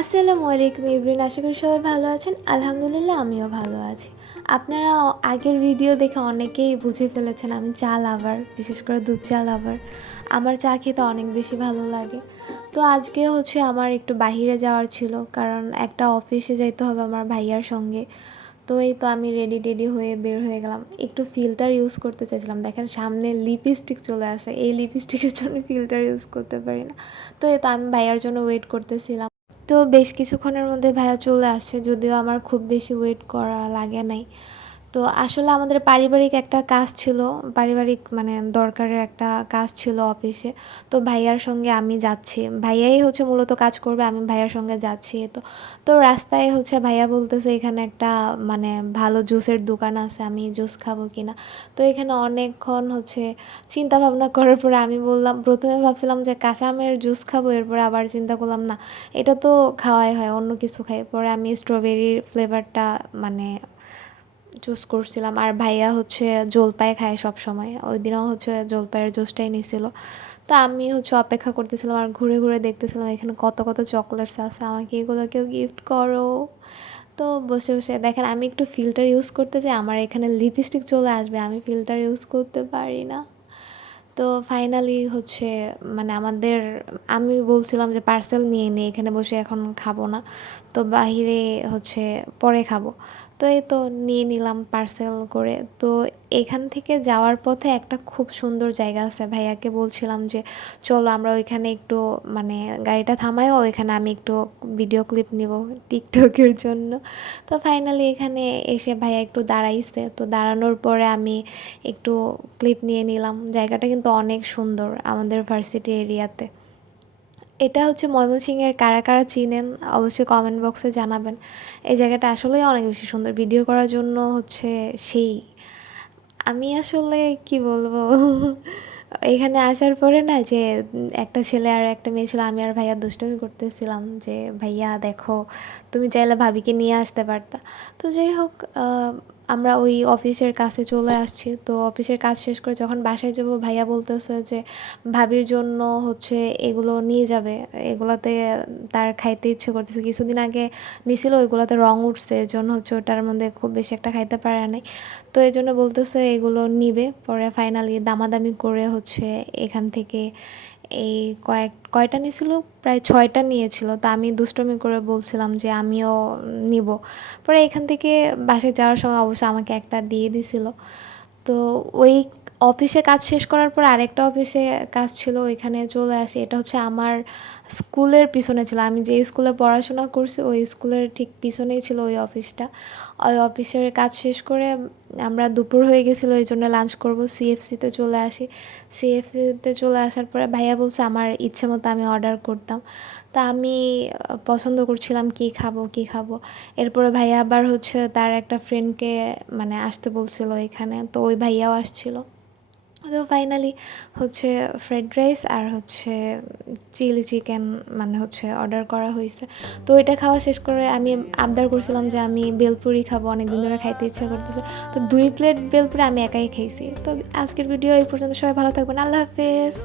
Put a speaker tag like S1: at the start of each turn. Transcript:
S1: আসসালামু আলাইকুম ইব্রিন, আশা করি সবাই ভালো আছেন। আলহামদুলিল্লাহ, আমিও ভালো আছি। আপনারা আগের ভিডিও দেখে অনেকেই বুঝে ফেলেছেন আমি চা লাভার, বিশেষ করে দুধ চা লাভার। আমার চা খেতে অনেক বেশি ভালো লাগে। তো আজকে হচ্ছে আমার একটু বাহিরে যাওয়ার ছিল, কারণ একটা অফিসে যাইতে হবে আমার ভাইয়ার সঙ্গে। তো এই তো আমি রেডি টেডি হয়ে বের হয়ে গেলাম। একটু ফিল্টার ইউজ করতে চাইছিলাম। দেখেন, সামনে লিপস্টিক চলে আসে। এই লিপস্টিকের জন্য ফিল্টার ইউজ করতে পারি না। তো এই তো আমি ভাইয়ার জন্য ওয়েট করতেছিলাম। তো বেশ কিছুক্ষণের মধ্যে ভাইয়া চলে আসে, যদিও আমার খুব বেশি ওয়েট করা লাগে নাই। তো আসলে আমাদের পারিবারিক একটা কাজ ছিল, পারিবারিক মানে দরকারের একটা কাজ ছিল অফিসে। তো ভাইয়ার সঙ্গে আমি যাচ্ছি। ভাইয়াই হচ্ছে মূলত কাজ করবে, আমি ভাইয়ার সঙ্গে যাচ্ছি। তো তো রাস্তায় হচ্ছে ভাইয়া বলতেছে, এখানে একটা মানে ভালো জুসের দোকান আছে, আমি জুস খাব কি না তো এখানে অনেকক্ষণ হচ্ছে চিন্তা ভাবনা করার পরে আমি বললাম, প্রথমে ভাবছিলাম যে কাঁচা আমের জুস খাব, এরপরে আবার চিন্তা করলাম, না, এটা তো খাওয়াই হয়, অন্য কিছু খাই। পরে আমি স্ট্রবেরির ফ্লেভারটা মানে চুজ করছিলাম। আর ভাইয়া হচ্ছে জলপাই খায় সব সময় ওই দিনও হচ্ছে জলপাইয়ের জুসটাই নিছিল। তো আমি হচ্ছে অপেক্ষা করতেছিলাম আর ঘুরে ঘুরে দেখতেছিলাম এখানে কত কত চকলেটস আছে। আমাকে এগুলো কেউ গিফট করো। তো বসে বসে দেখেন, আমি একটু ফিল্টার ইউজ করতে চাই আমার এখানে লিপস্টিক চলে আসবে, আমি ফিল্টার ইউজ করতে পারি না। তো ফাইনালি হচ্ছে মানে আমাদের, আমি বলছিলাম যে পার্সেল নিয়ে নিই এখানে বসে এখন খাব না। তো বাহিরে হচ্ছে পরে খাব। তো এই তো নিয়ে নিলাম পার্সেল করে। তো এখান থেকে যাওয়ার পথে একটা খুব সুন্দর জায়গা আছে। ভাইয়াকে বলছিলাম যে, চলো আমরা ওইখানে একটু মানে গাড়িটা থামাইও ওইখানে আমি একটু ভিডিও ক্লিপ নিব টিকটকের জন্য। তো ফাইনালি এখানে এসে ভাইয়া একটু দাঁড়াইছে। তো দাঁড়ানোর পরে আমি একটু ক্লিপ নিয়ে নিলাম। জায়গাটা কিন্তু অনেক সুন্দর আমাদের ভার্সিটি এরিয়াতে এটা হচ্ছে ময়মনসিংহের কারা কারা চিনেন, অবশ্যই কমেন্ট বক্সে জানাবেন। এই জায়গাটা আসলেই অনেক বেশি সুন্দর। ভিডিও করার জন্য হচ্ছে সেই। আমি আসলে কি বলব? এখানে আসার পরে না যে একটা ছেলে আর একটা মেয়ে ছিল, আমি আর ভাইয়া দুষ্টমি করতেছিলাম যে, ভাইয়া দেখো, তুমি চাইলে ভাবিকে নিয়ে আসতে পারতা। তো যাই হোক আমরা ওই অফিসের কাছে চলে আসছি। তো অফিসের কাজ শেষ করে যখন বাসায় যাব, ভাইয়া বলতেছে যে, ভাবির জন্য হচ্ছে এগুলো নিয়ে যাবে। এগুলোতে তার খাইতে ইচ্ছে করতেছে। কিছুদিন আগে নিছিল, ওইগুলোতে রং উঠছে। এর জন্য হচ্ছে ওটার মধ্যে খুব বেশি একটা খাইতে পারে নাই। তো এই জন্য বলতেছে এগুলো নিবে। পরে ফাইনালি দামাদামি করে হচ্ছে এখান থেকে এই কয়েক কয়টা নিয়েছিল? প্রায় ছয়টা নিয়েছিল। তা আমি দুষ্টমি করে বলছিলাম যে আমিও নিব। পরে এখান থেকে বাসায় যাওয়ার সময় অবশ্য আমাকে একটা দিয়ে দিছিল। তো ওই অফিসে কাজ শেষ করার পর আরেকটা অফিসে কাজ ছিল, ওইখানে চলে আসি। এটা হচ্ছে আমার স্কুলের পিছনে ছিল। আমি যে স্কুলে পড়াশোনা করছি, ওই স্কুলের ঠিক পিছনেই ছিল ওই অফিসটা। ওই অফিসের কাজ শেষ করে আমরা দুপুর হয়ে গেছিল ওই জন্য লাঞ্চ করব। সিএফসিতে চলে আসি। সিএফসিতে চলে আসার পরে ভাইয়া বলছে, আমার ইচ্ছে মতো আমি অর্ডার করতাম। তা আমি পছন্দ করছিলাম কি খাব কি খাব। এরপরে ভাইয়া আবার হচ্ছে তার একটা ফ্রেন্ডকে মানে আসতে বলছিল এখানে। তো ওই ভাইয়াও আসছিল। তো ফাইনালি হচ্ছে ফ্রাইড রাইস আর হচ্ছে চিলি চিকেন মানে হচ্ছে অর্ডার করা হয়েছে। তো এটা খাওয়া শেষ করে আমি আবদার করছিলাম যে আমি বেলপুরি খাব, অনেকদিন ধরে খাইতে ইচ্ছা করতেছে। তো দুই প্লেট বেলপুরি আমি একাই খেয়েছি তো আজকের ভিডিও এই পর্যন্ত সবাই ভালো থাকবেন। আল্লাহ হাফেজ।